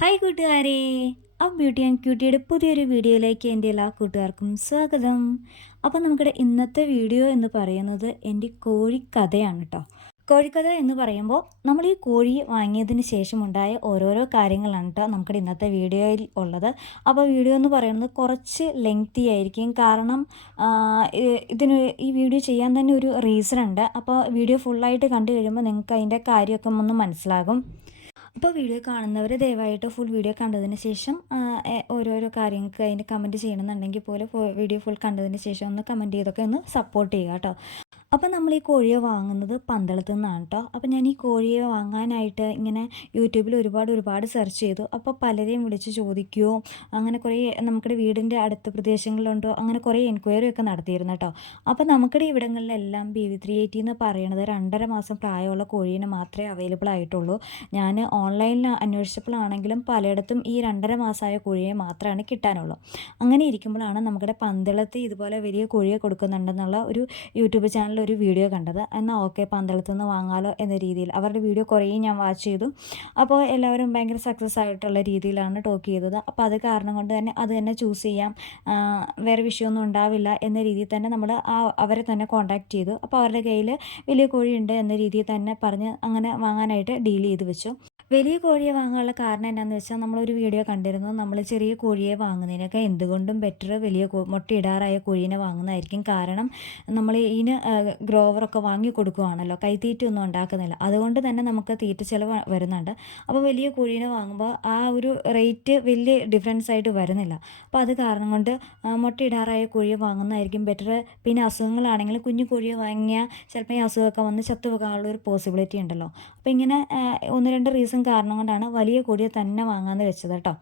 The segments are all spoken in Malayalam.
ഹായ് കൂട്ടുകാരെ. ബ്യൂട്ടി ആൻഡ് ക്യൂട്ടിയുടെ പുതിയൊരു വീഡിയോയിലേക്ക് എൻ്റെ എല്ലാ കൂട്ടുകാർക്കും സ്വാഗതം. അപ്പോൾ നമ്മുടെ ഇന്നത്തെ വീഡിയോ എന്ന് പറയുന്നത് എൻ്റെ കോഴിക്കഥയാണ് കേട്ടോ. കോഴിക്കഥ എന്ന് പറയുമ്പോൾ നമ്മൾ ഈ കോഴി വാങ്ങിയതിന് ശേഷമുണ്ടായ ഓരോരോ കാര്യങ്ങളാണ് കേട്ടോ നമ്മുടെ ഇന്നത്തെ വീഡിയോയിൽ ഉള്ളത്. അപ്പോൾ വീഡിയോ എന്ന് പറയുന്നത് കുറച്ച് ലെങ്തി ആയിരിക്കും. കാരണം ഈ വീഡിയോ ചെയ്യാൻ തന്നെ ഒരു റീസൺ ഉണ്ട്. അപ്പോൾ വീഡിയോ ഫുള്ളായിട്ട് കണ്ടു കഴിയുമ്പോൾ നിങ്ങൾക്ക് അതിൻ്റെ കാര്യമൊക്കെ ഒന്ന് മനസ്സിലാകും. അപ്പോൾ വീഡിയോ കാണുന്നവർ ദയവായിട്ട് ഫുൾ വീഡിയോ കണ്ടതിന് ശേഷം ഓരോരോ കാര്യങ്ങൾക്ക് അതിൻ്റെ കമൻറ്റ് ചെയ്യണമെന്നുണ്ടെങ്കിൽ പോലും വീഡിയോ ഫുൾ കണ്ടതിന് ശേഷം ഒന്ന് കമൻറ്റ് ചെയ്തൊക്കെ ഒന്ന് സപ്പോർട്ട് ചെയ്യുക കേട്ടോ. അപ്പോൾ നമ്മൾ ഈ കോഴിയെ വാങ്ങുന്നത് പന്തളത്തു നിന്നാണ് കേട്ടോ. അപ്പോൾ ഞാൻ ഈ കോഴിയെ വാങ്ങാനായിട്ട് ഇങ്ങനെ യൂട്യൂബിൽ ഒരുപാട് സെർച്ച് ചെയ്തു. അപ്പോൾ പലരെയും വിളിച്ച് ചോദിക്കുകയോ അങ്ങനെ കുറേ നമ്മുടെ വീടിൻ്റെ അടുത്ത പ്രദേശങ്ങളിലുണ്ടോ അങ്ങനെ കുറേ എൻക്വയറി ഒക്കെ നടത്തിയിരുന്നു കേട്ടോ. അപ്പോൾ നമ്മുടെ ഇവിടങ്ങളിലെല്ലാം BV380 എന്ന് പറയുന്നത് 2.5 മാസം പ്രായമുള്ള കോഴീനെ മാത്രമേ അവൈലബിൾ ആയിട്ടുള്ളൂ. ഞാൻ ഓൺലൈനിൽ അന്വേഷിച്ചപ്പോഴാണെങ്കിലും പലയിടത്തും ഈ 2.5 മാസമായ കോഴിയെ മാത്രമാണ് കിട്ടാനുള്ളൂ. അങ്ങനെ ഇരിക്കുമ്പോഴാണ് നമ്മുടെ പന്തളത്ത് ഇതുപോലെ വലിയ കോഴിയെ കൊടുക്കുന്നുണ്ടെന്നുള്ള ഒരു യൂട്യൂബ് ചാനൽ ഒരു വീഡിയോ കണ്ടത്. എന്നാൽ ഓക്കെ, പന്തളത്തു നിന്ന് വാങ്ങാലോ എന്ന രീതിയിൽ അവരുടെ വീഡിയോ കുറേ ഞാൻ വാച്ച് ചെയ്തു. അപ്പോൾ എല്ലാവരും ഭയങ്കര സക്സസ് ആയിട്ടുള്ള രീതിയിലാണ് ടോക്ക് ചെയ്തത്. അപ്പോൾ അത് കാരണം കൊണ്ട് തന്നെ അത് തന്നെ ചൂസ് ചെയ്യാം, വേറെ വിഷയമൊന്നും ഉണ്ടാവില്ല എന്ന രീതിയിൽ തന്നെ നമ്മൾ അവരെ തന്നെ കോൺടാക്റ്റ് ചെയ്തു. അപ്പോൾ അവരുടെ കയ്യിൽ വലിയ കോഴിയുണ്ട് എന്ന രീതിയിൽ തന്നെ പറഞ്ഞ് അങ്ങനെ വാങ്ങാനായിട്ട് ഡീൽ ചെയ്ത് വെച്ചു. വലിയ കോഴിയെ വാങ്ങാനുള്ള കാരണം എന്താണെന്ന് വെച്ചാൽ നമ്മളൊരു വീഡിയോ കണ്ടിരുന്നു. നമ്മൾ ചെറിയ കോഴിയെ വാങ്ങുന്നതിനൊക്കെ എന്തുകൊണ്ടും ബെറ്റർ വലിയ മുട്ടയിടാറായ കോഴീനെ വാങ്ങുന്നതായിരിക്കും. കാരണം നമ്മൾ ഇതിന് ഗ്രോവറൊക്കെ വാങ്ങി കൊടുക്കുകയാണല്ലോ, കൈത്തീറ്റൊന്നും ഉണ്ടാക്കുന്നില്ല. അതുകൊണ്ട് തന്നെ നമുക്ക് തീറ്റ ചിലവ് വരുന്നുണ്ട്. അപ്പോൾ വലിയ കോഴീനെ വാങ്ങുമ്പോൾ ആ ഒരു റേറ്റ് വലിയ ഡിഫറൻസ് ആയിട്ട് വരുന്നില്ല. അപ്പോൾ അത് കാരണം കൊണ്ട് മുട്ടയിടാറായ കോഴിയെ വാങ്ങുന്നതായിരിക്കും ബെറ്റർ. പിന്നെ അസുഖങ്ങളാണെങ്കിൽ കുഞ്ഞു കോഴിയെ വാങ്ങിയാൽ ചിലപ്പോൾ ഈ അസുഖമൊക്കെ വന്ന് ചത്തുപോകാനുള്ള ഒരു പോസിബിലിറ്റി ഉണ്ടല്ലോ. അപ്പോൾ ഇങ്ങനെ 1-2 റീസൺ കാരണം കൊണ്ടാണ് വലിയ കോഴിയെ തന്നെ വാങ്ങാമെന്ന് വെച്ചത് കേട്ടോ.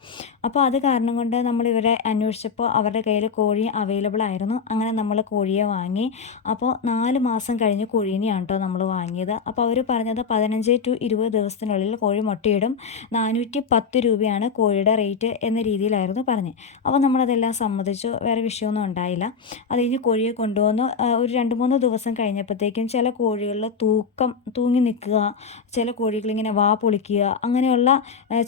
അപ്പോൾ അത് കാരണം കൊണ്ട് നമ്മളിവരെ അന്വേഷിച്ചപ്പോൾ അവരുടെ കയ്യിൽ കോഴി അവൈലബിൾ ആയിരുന്നു. അങ്ങനെ നമ്മൾ കോഴിയെ വാങ്ങി. അപ്പോൾ 4 മാസം കഴിഞ്ഞ് കോഴീനെയാണ് കേട്ടോ നമ്മൾ വാങ്ങിയത്. അപ്പോൾ അവർ പറഞ്ഞത് 15 to 20 ദിവസത്തിനുള്ളിൽ കോഴി മുട്ടയിടും, 410 രൂപയാണ് കോഴിയുടെ റേറ്റ് എന്ന രീതിയിലായിരുന്നു പറഞ്ഞത്. അപ്പോൾ നമ്മളതെല്ലാം സമ്മതിച്ചു, വേറെ വിഷയമൊന്നും ഉണ്ടായില്ല. അത് കഴിഞ്ഞ് കോഴിയെ കൊണ്ടുവന്ന് ഒരു 2-3 ദിവസം കഴിഞ്ഞപ്പോഴത്തേക്കും ചില കോഴികളിൽ തൂങ്ങി നിൽക്കുക, ചില കോഴികളിങ്ങനെ വാ പൊളിക്കുക, അങ്ങനെയുള്ള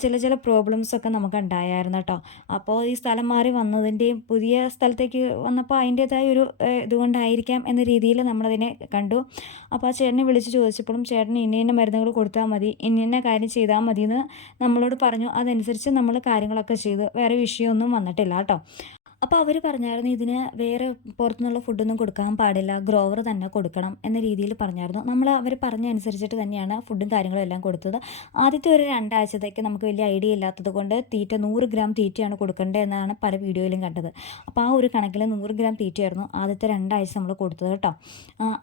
ചില പ്രോബ്ലംസൊക്കെ നമുക്ക് ഉണ്ടായായിരുന്നു കേട്ടോ. അപ്പോൾ ഈ സ്ഥലം മാറി വന്നതിൻ്റെയും പുതിയ സ്ഥലത്തേക്ക് വന്നപ്പോൾ അതിൻ്റേതായ ഒരു ഇതുകൊണ്ടായിരിക്കാം എന്ന രീതിയിൽ നമ്മളതിനെ കണ്ടു. അപ്പോൾ ആ ചേട്ടനെ വിളിച്ച് ചോദിച്ചപ്പോഴും ചേട്ടന് ഇന്ന മരുന്നുകൾ കൊടുത്താൽ മതി, ഇന്ന കാര്യം ചെയ്താൽ മതി എന്ന് നമ്മളോട് പറഞ്ഞു. അതനുസരിച്ച് നമ്മൾ കാര്യങ്ങളൊക്കെ ചെയ്തു, വേറെ വിഷയമൊന്നും വന്നിട്ടില്ല കേട്ടോ. അപ്പോൾ അവർ പറഞ്ഞായിരുന്നു ഇതിന് വേറെ പുറത്തുനിന്നുള്ള ഫുഡൊന്നും കൊടുക്കാൻ പാടില്ല, ഗ്രോവർ തന്നെ കൊടുക്കണം എന്ന രീതിയിൽ പറഞ്ഞായിരുന്നു. നമ്മൾ അവർ പറഞ്ഞ അനുസരിച്ചിട്ട് തന്നെയാണ് ഫുഡും കാര്യങ്ങളും എല്ലാം കൊടുത്തത്. ആദ്യത്തെ ഒരു 2 ആഴ്ചത്തേക്ക് നമുക്ക് വലിയ ഐഡിയ ഇല്ലാത്തത് കൊണ്ട് 100 ഗ്രാം തീറ്റയാണ് കൊടുക്കേണ്ടത് എന്നാണ് പല വീഡിയോയിലും കണ്ടത്. അപ്പോൾ ആ ഒരു കണക്കിൽ 100 ഗ്രാം തീറ്റയായിരുന്നു ആദ്യത്തെ 2 ആഴ്ച നമ്മൾ കൊടുത്തത് കേട്ടോ.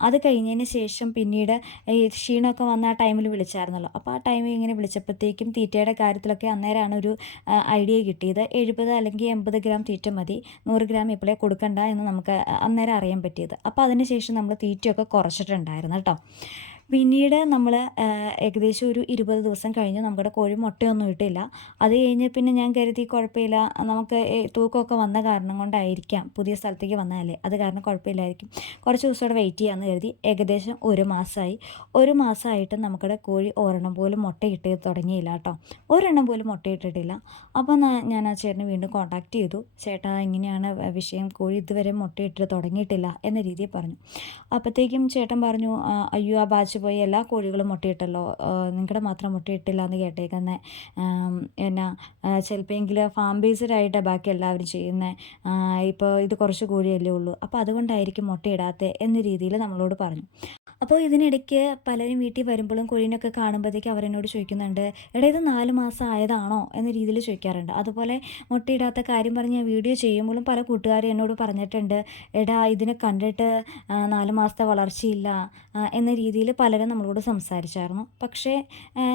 അത് കഴിഞ്ഞതിന് ശേഷം പിന്നീട് ഈ ക്ഷീണമൊക്കെ വന്ന ആ ടൈമിൽ വിളിച്ചായിരുന്നല്ലോ. അപ്പോൾ ആ ടൈമിൽ ഇങ്ങനെ വിളിച്ചപ്പോഴത്തേക്കും തീറ്റയുടെ കാര്യത്തിലൊക്കെ അന്നേരമാണ് ഒരു ഐഡിയ കിട്ടിയത്. 70 അല്ലെങ്കിൽ 80 ഗ്രാം തീറ്റ മതി, 100 ഗ്രാം ഇപ്പോഴേ കൊടുക്കണ്ട എന്ന് നമുക്ക് അന്നേരം അറിയാൻ പറ്റിയത്. അപ്പോൾ അതിന് ശേഷം നമ്മൾ തീറ്റയൊക്കെ കുറച്ചിട്ടുണ്ടായിരുന്നു കേട്ടോ. പിന്നീട് നമ്മൾ ഏകദേശം ഒരു 20 ദിവസം കഴിഞ്ഞ് നമ്മുടെ കോഴി മുട്ടയൊന്നും ഇട്ടില്ല. അത് കഴിഞ്ഞ് പിന്നെ ഞാൻ കരുതി കുഴപ്പമില്ല, നമുക്ക് തൂക്കമൊക്കെ വന്ന കാരണം കൊണ്ടായിരിക്കാം, പുതിയ സ്ഥലത്തേക്ക് വന്നതല്ലേ, അത് കാരണം കുഴപ്പമില്ലായിരിക്കും, കുറച്ച് ദിവസം കൂടെ വെയിറ്റ് ചെയ്യാമെന്ന് കരുതി. ഏകദേശം 1 മാസമായി. 1 മാസമായിട്ട് നമ്മുടെ കോഴി ഒരെണ്ണം പോലും മുട്ടയിട്ട് തുടങ്ങിയില്ല കേട്ടോ. ഒരെണ്ണം പോലും മുട്ടയിട്ടിട്ടില്ല. അപ്പോൾ ഞാൻ ആ ചേട്ടനെ വീണ്ടും കോൺടാക്റ്റ് ചെയ്തു. ചേട്ടാ ഇങ്ങനെയാണ് വിഷയം, കോഴി ഇതുവരെ മുട്ടയിട്ട് തുടങ്ങിയിട്ടില്ല എന്ന രീതിയിൽ പറഞ്ഞു. അപ്പോഴത്തേക്കും ചേട്ടൻ പറഞ്ഞു, അയ്യോ ആ ബാച്ച് പോയി എല്ലാ കോഴികളും മുട്ടയിട്ടല്ലോ, നിങ്ങളുടെ മാത്രം മുട്ടയിട്ടില്ല എന്ന് കേട്ടേക്കുന്നത്. എന്നാ ചിലപ്പോൾ ഫാം ബേസ്ഡായിട്ടാണ് ബാക്കി എല്ലാവരും ചെയ്യുന്നത്, ഇപ്പോൾ ഇത് കുറച്ച് കോഴിയല്ലേ ഉള്ളൂ, അപ്പോൾ അതുകൊണ്ടായിരിക്കും മുട്ടയിടാത്തത് എന്ന രീതിയിൽ നമ്മളോട് പറഞ്ഞു. അപ്പോൾ ഇതിനിടയ്ക്ക് പലരും വീട്ടിൽ വരുമ്പോഴും കോഴീനൊക്കെ കാണുമ്പോഴത്തേക്ക് അവരെന്നോട് ചോദിക്കുന്നുണ്ട്, എടാ ഇത് 4 മാസം ആയതാണോ എന്ന രീതിയിൽ ചോദിക്കാറുണ്ട്. അതുപോലെ മുട്ടയിടാത്ത കാര്യം പറഞ്ഞ് ഞാൻ വീഡിയോ ചെയ്യുമ്പോഴും പല കൂട്ടുകാരും എന്നോട് പറഞ്ഞിട്ടുണ്ട്, എടാ ഇതിനെ കണ്ടിട്ട് 4 മാസത്തെ വളർച്ചയില്ല എന്ന രീതിയിൽ പലരും നമ്മളോട് സംസാരിച്ചായിരുന്നു. പക്ഷേ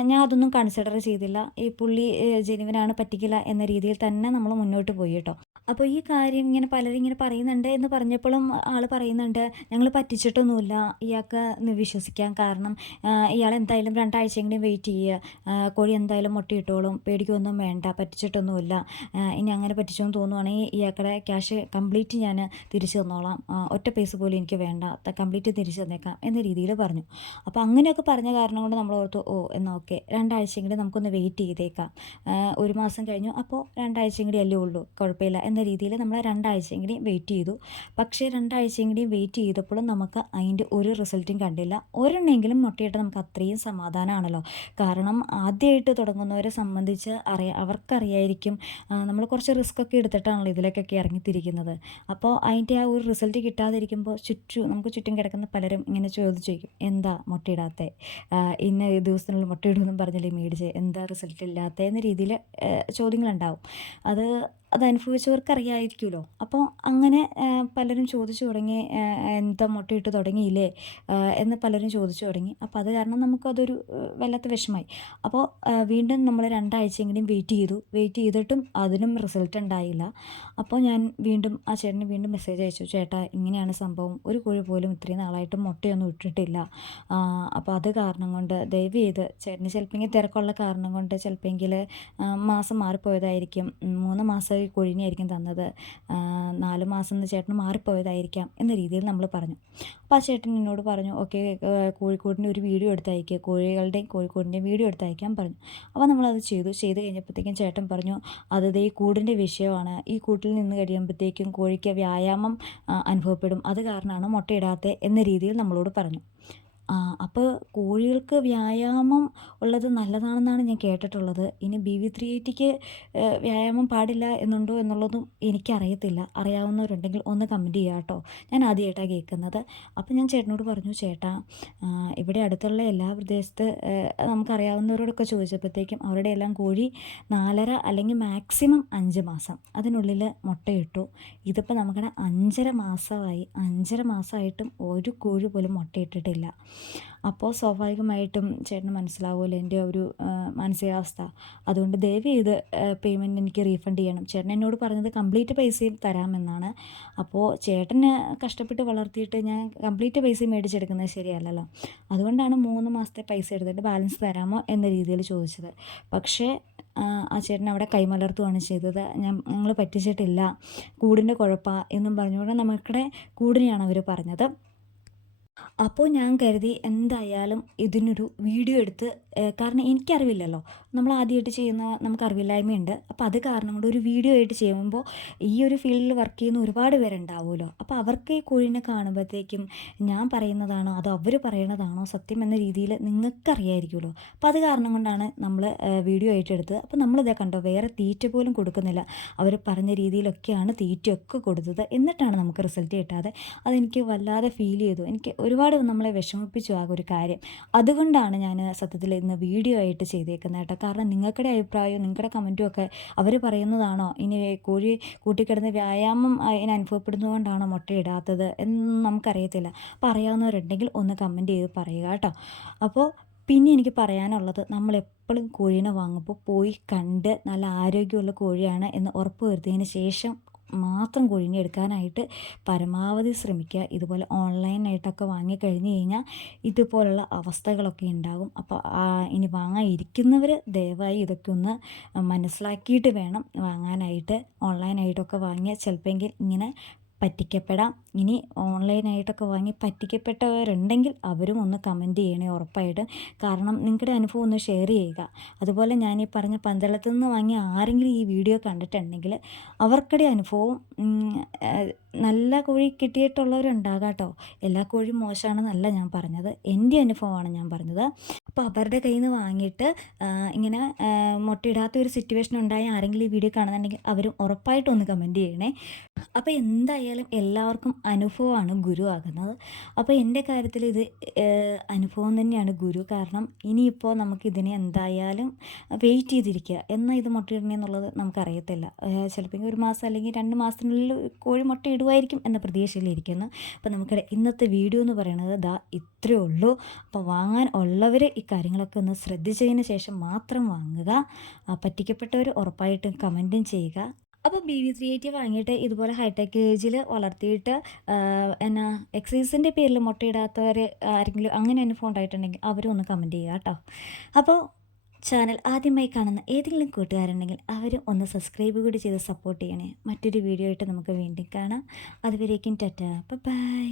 ഞാൻ അതൊന്നും കൺസിഡർ ചെയ്തില്ല. ഈ പുള്ളി ജെനുവിനാണ്, പറ്റിക്കില്ല എന്ന രീതിയിൽ തന്നെ നമ്മൾ മുന്നോട്ട് പോയി കേട്ടോ. അപ്പോൾ ഈ കാര്യം ഇങ്ങനെ പലരും ഇങ്ങനെ പറയുന്നുണ്ട് എന്ന് പറഞ്ഞപ്പോഴും ആൾ പറയുന്നുണ്ട്, ഞങ്ങൾ പറ്റിച്ചിട്ടൊന്നുമില്ല, ഇയാൾക്ക് വിശ്വസിക്കാം. കാരണം ഇയാൾ എന്തായാലും 2 ആഴ്ചയെങ്കിലും വെയിറ്റ് ചെയ്യുക, കോഴി എന്തായാലും മുട്ടയിട്ടോളും, പേടിക്കൊന്നും വേണ്ട, പറ്റിച്ചിട്ടൊന്നുമില്ല. ഇനി അങ്ങനെ പറ്റിച്ചെന്ന് തോന്നുവാണെങ്കിൽ ഇയാളുടെ ക്യാഷ് കംപ്ലീറ്റ് ഞാൻ തിരിച്ചു തന്നോളാം, ഒറ്റ പൈസ പോലും എനിക്ക് വേണ്ട, കംപ്ലീറ്റ് തിരിച്ചു തന്നേക്കാം എന്ന രീതിയിൽ പറഞ്ഞു. അപ്പോൾ അങ്ങനെയൊക്കെ പറഞ്ഞ കാരണം കൊണ്ട് നമ്മൾ ഓർത്തു, ഓ എന്നാൽ ഓക്കെ, 2 ആഴ്ചയെങ്കിലും നമുക്കൊന്ന് വെയിറ്റ് ചെയ്തേക്കാം. 1 മാസം കഴിഞ്ഞു, അപ്പോൾ 2 ആഴ്ചയും കൂടി അല്ലേ ഉള്ളൂ, കുഴപ്പമില്ല എന്ന രീതിയിൽ നമ്മൾ 2 ആഴ്ചയും കൂടി വെയിറ്റ് ചെയ്തു. പക്ഷേ 2 ആഴ്ചയും കൂടി വെയിറ്റ് ചെയ്തപ്പോഴും നമുക്ക് അതിൻ്റെ ഒരു റിസൾട്ടും കണ്ടില്ല. ഒരെണ്ണമെങ്കിലും മുട്ടയിട്ട് നമുക്ക് അത്രയും സമാധാനമാണല്ലോ. കാരണം ആദ്യമായിട്ട് തുടങ്ങുന്നവരെ സംബന്ധിച്ച് അവർക്കറിയായിരിക്കും നമ്മൾ കുറച്ച് റിസ്ക് ഒക്കെ എടുത്തിട്ടാണല്ലോ ഇതിലേക്കൊക്കെ ഇറങ്ങിത്തിരിക്കുന്നത്. അപ്പോൾ അതിൻ്റെ ആ ഒരു റിസൾട്ട് കിട്ടാതിരിക്കുമ്പോൾ നമുക്ക് ചുറ്റും കിടക്കുന്ന പലരും ഇങ്ങനെ ചോദിക്കും, എന്താ മുട്ടയിടാത്തത്, ഇന്ന ദിവസത്തിനുള്ളിൽ മുട്ടയിടുമെന്നും പറഞ്ഞില്ലേ മേടിച്ച്, എന്താ റിസൾട്ട് ഇല്ലാത്ത എന്ന രീതിയിൽ ചോദ്യങ്ങളുണ്ടാവും. അത് അനുഭവിച്ചവർക്കറിയായിരിക്കുമല്ലോ. അപ്പോൾ അങ്ങനെ പലരും ചോദിച്ചു തുടങ്ങി, എന്താ മുട്ടയിട്ട് തുടങ്ങിയില്ലേ എന്ന് പലരും ചോദിച്ചു തുടങ്ങി. അപ്പോൾ അത് കാരണം നമുക്കതൊരു വല്ലാത്ത വിഷമമായി. അപ്പോൾ വീണ്ടും നമ്മൾ 2 ആഴ്ചയെങ്കിലും വെയിറ്റ് ചെയ്തിട്ടും അതിനും റിസൾട്ട് ഉണ്ടായില്ല. അപ്പോൾ ഞാൻ വീണ്ടും ആ ചേട്ടന് വീണ്ടും മെസ്സേജ് അയച്ചു, ചേട്ടാ ഇങ്ങനെയാണ് സംഭവം, ഒരു കോഴി പോലും ഇത്രയും നാളായിട്ട് മുട്ടയൊന്നും ഇട്ടിട്ടില്ല. അപ്പോൾ അത് കാരണം കൊണ്ട് ദയവ് ചെയ്ത് ചേട്ടന് ചിലപ്പോൾ തിരക്കുള്ള കാരണം കൊണ്ട് ചിലപ്പോൾ മാസം മാറിപ്പോയതായിരിക്കും, 3 മാസം കോഴീനെയായിരിക്കും തന്നത്, 4 മാസം എന്ന് ചേട്ടന് മാറിപ്പോയതായിരിക്കാം എന്ന രീതിയിൽ നമ്മൾ പറഞ്ഞു. അപ്പോൾ ആ ചേട്ടൻ എന്നോട് പറഞ്ഞു, ഓക്കെ, കോഴിക്കോടിൻ്റെ ഒരു വീഡിയോ എടുത്തയക്കുക, കോഴികളുടെയും കോഴിക്കോടിൻ്റെയും വീഡിയോ എടുത്തയക്കാൻ പറഞ്ഞു. അപ്പോൾ നമ്മളത് ചെയ്ത് കഴിഞ്ഞപ്പോഴത്തേക്കും ചേട്ടൻ പറഞ്ഞു, അത് ഈ കൂടിൻ്റെ വിഷയമാണ്, ഈ കൂട്ടിൽ നിന്ന് കഴിയുമ്പോഴത്തേക്കും കോഴിക്ക് വ്യായാമം അനുഭവപ്പെടും, അത് കാരണമാണ് മുട്ടയിടാത്തത് എന്ന രീതിയിൽ നമ്മളോട് പറഞ്ഞു. അപ്പോൾ കോഴികൾക്ക് വ്യായാമം ഉള്ളത് നല്ലതാണെന്നാണ് ഞാൻ കേട്ടിട്ടുള്ളത്. ഇനി BV380ക്ക് വ്യായാമം പാടില്ല എന്നുണ്ടോ എന്നുള്ളതും എനിക്കറിയത്തില്ല. അറിയാവുന്നവരുണ്ടെങ്കിൽ ഒന്ന് കമൻറ്റ് ചെയ്യുക കേട്ടോ. ഞാൻ ആദ്യമായിട്ടാണ് കേൾക്കുന്നത്. അപ്പോൾ ഞാൻ ചേട്ടനോട് പറഞ്ഞു, ചേട്ടാ ഇവിടെ അടുത്തുള്ള എല്ലാ പ്രദേശത്ത് നമുക്കറിയാവുന്നവരോടൊക്കെ ചോദിച്ചപ്പോഴത്തേക്കും അവരുടെ എല്ലാം കോഴി 4.5 അല്ലെങ്കിൽ മാക്സിമം 5 മാസം അതിനുള്ളിൽ മുട്ടയിട്ടു. ഇതിപ്പോൾ നമുക്കിടെ 5.5 മാസമായി. 5.5 മാസമായിട്ടും ഒരു കോഴി പോലും മുട്ടയിട്ടിട്ടില്ല. അപ്പോൾ സ്വാഭാവികമായിട്ടും ചേട്ടന് മനസ്സിലാവുമല്ലോ എൻ്റെ ഒരു മാനസികാവസ്ഥ. അതുകൊണ്ട് ദയവ് ചെയ്ത് പേയ്മെൻറ്റ് എനിക്ക് റീഫണ്ട് ചെയ്യണം. ചേട്ടൻ എന്നോട് പറഞ്ഞത് കംപ്ലീറ്റ് പൈസയും തരാമെന്നാണ്. അപ്പോൾ ചേട്ടന് കഷ്ടപ്പെട്ട് വളർത്തിയിട്ട് ഞാൻ കംപ്ലീറ്റ് പൈസയും മേടിച്ചെടുക്കുന്നത് ശരിയല്ലല്ലോ. അതുകൊണ്ടാണ് 3 മാസത്തെ പൈസ എടുത്തിട്ട് ബാലൻസ് തരാമോ എന്ന രീതിയിൽ ചോദിച്ചത്. പക്ഷേ ആ ചേട്ടൻ അവിടെ കൈമലർത്തുകയാണ് ചെയ്തത്. ഞങ്ങൾ പറ്റിച്ചിട്ടില്ല, കൂടിൻ്റെ കുഴപ്പമാണ് എന്നും പറഞ്ഞുകൊണ്ട് നമുക്കിടെ കൂടിനെയാണ് അവർ പറഞ്ഞത്. അപ്പോൾ ഞാൻ കരുതി എന്തായാലും ഇതിനൊരു വീഡിയോ എടുത്ത്, കാരണം എനിക്കറിവില്ലല്ലോ, നമ്മൾ ആദ്യമായിട്ട് ചെയ്യുന്ന നമുക്കറിവില്ലായ്മയുണ്ട്. അപ്പോൾ അത് കാരണം കൊണ്ട് ഒരു വീഡിയോ ആയിട്ട് ചെയ്യുമ്പോൾ ഈ ഒരു ഫീൽഡിൽ വർക്ക് ചെയ്യുന്ന ഒരുപാട് പേരുണ്ടാവുമല്ലോ. അപ്പോൾ അവർക്ക് ഈ കോഴീനെ കാണുമ്പോഴത്തേക്കും ഞാൻ പറയുന്നതാണോ അതോ അവർ പറയണതാണോ സത്യം എന്ന രീതിയിൽ നിങ്ങൾക്കറിയായിരിക്കുമല്ലോ. അപ്പോൾ അത് കാരണം കൊണ്ടാണ് നമ്മൾ വീഡിയോ ആയിട്ട് എടുത്തത്. അപ്പോൾ നമ്മളിതേ കണ്ടോ, വേറെ തീറ്റ പോലും കൊടുക്കുന്നില്ല, അവർ പറഞ്ഞ രീതിയിലൊക്കെയാണ് തീറ്റയൊക്കെ കൊടുത്തത്. എന്നിട്ടാണ് നമുക്ക് റിസൾട്ട് കിട്ടാതെ. അതെനിക്ക് വല്ലാതെ ഫീൽ ചെയ്തു. എനിക്ക് ഒരുപാട് നമ്മളെ വിഷമിപ്പിച്ചു ആ ഒരു കാര്യം. അതുകൊണ്ടാണ് ഞാൻ സത്യത്തിൽ ഇന്ന് വീഡിയോ ആയിട്ട് ചെയ്തേക്കുന്നത് കേട്ടോ. കാരണം നിങ്ങളുടെ അഭിപ്രായവും നിങ്ങളുടെ കമൻറ്റും ഒക്കെ അവർ പറയുന്നതാണോ, ഇനി കോഴി കൂട്ടിക്കിടന്ന് വ്യായാമം അതിന് അനുഭവപ്പെടുന്നതുകൊണ്ടാണോ മുട്ടയിടാത്തത് എന്ന് നമുക്കറിയത്തില്ല. അപ്പോൾ അറിയാവുന്നവരുണ്ടെങ്കിൽ ഒന്ന് കമൻറ്റ് ചെയ്ത് പറയുക കേട്ടോ. അപ്പോൾ പിന്നെ എനിക്ക് പറയാനുള്ളത്, നമ്മളെപ്പോഴും കോഴീനെ വാങ്ങുമ്പോൾ പോയി കണ്ട് നല്ല ആരോഗ്യമുള്ള കോഴിയാണ് എന്ന് ഉറപ്പ് വരുത്തിയതിന് ശേഷം മാത്രം കോഴീനെ എടുക്കാനായിട്ട് പരമാവധി ശ്രമിക്കുക. ഇതുപോലെ ഓൺലൈനായിട്ടൊക്കെ വാങ്ങിക്കഴിഞ്ഞ് കഴിഞ്ഞാൽ ഇതുപോലുള്ള അവസ്ഥകളൊക്കെ ഉണ്ടാകും. അപ്പോൾ ഇനി വാങ്ങാൻ ഇരിക്കുന്നവർ ദയവായി ഇതൊക്കെ ഒന്ന് മനസ്സിലാക്കിയിട്ട് വേണം വാങ്ങാനായിട്ട്. ഓൺലൈനായിട്ടൊക്കെ വാങ്ങിയാൽ ചിലപ്പോൾ ഇങ്ങനെ പറ്റിക്കപ്പെടാം. ഇനി ഓൺലൈനായിട്ടൊക്കെ വാങ്ങി പറ്റിക്കപ്പെട്ടവരുണ്ടെങ്കിൽ അവരും ഒന്ന് കമൻറ്റ് ചെയ്യണേ ഉറപ്പായിട്ടും. കാരണം നിങ്ങളുടെ അനുഭവം ഒന്ന് ഷെയർ ചെയ്യുക. അതുപോലെ ഞാൻ ഈ പറഞ്ഞ പന്തളത്തു നിന്ന് വാങ്ങിയ ആരെങ്കിലും ഈ വീഡിയോ കണ്ടിട്ടുണ്ടെങ്കിൽ അവർക്കിടെ അനുഭവം നല്ല കോഴി കിട്ടിയിട്ടുള്ളവരുണ്ടാകാം കേട്ടോ. എല്ലാ കോഴിയും മോശമാണെന്നല്ല ഞാൻ പറഞ്ഞത്, എൻ്റെ അനുഭവമാണ് ഞാൻ പറഞ്ഞത്. അപ്പോൾ അവരുടെ കയ്യിൽ നിന്ന് വാങ്ങിയിട്ട് ഇങ്ങനെ മുട്ടയിടാത്ത ഒരു സിറ്റുവേഷൻ ഉണ്ടായ ആരെങ്കിലും ഈ വീഡിയോ കാണുന്നുണ്ടെങ്കിൽ അവരും ഉറപ്പായിട്ടും ഒന്ന് കമൻറ്റ് ചെയ്യണേ. അപ്പോൾ എന്തായാലും എല്ലാവർക്കും അനുഭവമാണ് ഗുരു ആകുന്നത്. അപ്പോൾ എൻ്റെ കാര്യത്തിൽ ഇത് അനുഭവം തന്നെയാണ് ഗുരു. കാരണം ഇനിയിപ്പോൾ നമുക്കിതിനെ എന്തായാലും വെയിറ്റ് ചെയ്തിരിക്കുക, എന്നാൽ ഇത് മുട്ടയിടണമെന്നുള്ളത് നമുക്കറിയത്തില്ല. ചിലപ്പോൾ 1 മാസം അല്ലെങ്കിൽ 2 മാസത്തിനുള്ളിൽ കോഴി മുട്ടയിടുമായിരിക്കും എന്ന പ്രതീക്ഷയിലിരിക്കുന്നു. അപ്പോൾ നമുക്കിടെ ഇന്നത്തെ വീഡിയോ എന്ന് പറയുന്നത് ഇത്രയേ ഉള്ളൂ. അപ്പോൾ വാങ്ങാൻ ഉള്ളവർ ഈ കാര്യങ്ങളൊക്കെ ഒന്ന് ശ്രദ്ധിച്ചതിന് ശേഷം മാത്രം വാങ്ങുക. പറ്റിക്കപ്പെട്ടവർ ഉറപ്പായിട്ടും കമൻറ്റും ചെയ്യുക. അപ്പോൾ BV380 വാങ്ങിയിട്ട് ഇതുപോലെ ഹൈടെക് കേജിൽ വളർത്തിയിട്ട് എന്നാ എക്സൈസിൻ്റെ പേരിൽ മുട്ടയിടാത്തവർ ആരെങ്കിലും അങ്ങനെ അനുഭവം ഉണ്ടായിട്ടുണ്ടെങ്കിൽ അവരും ഒന്ന് കമൻറ്റ് ചെയ്യുക കേട്ടോ. അപ്പോൾ ചാനൽ ആദ്യമായി കാണുന്ന ഏതെങ്കിലും കൂട്ടുകാരുണ്ടെങ്കിൽ അവരും ഒന്ന് സബ്സ്ക്രൈബ് കൂടി ചെയ്ത് സപ്പോർട്ട് ചെയ്യണേ. മറ്റൊരു വീഡിയോ ആയിട്ട് നമുക്ക് വീണ്ടും കാണാം. അതുവരേക്കും ടാറ്റാ, ബൈ.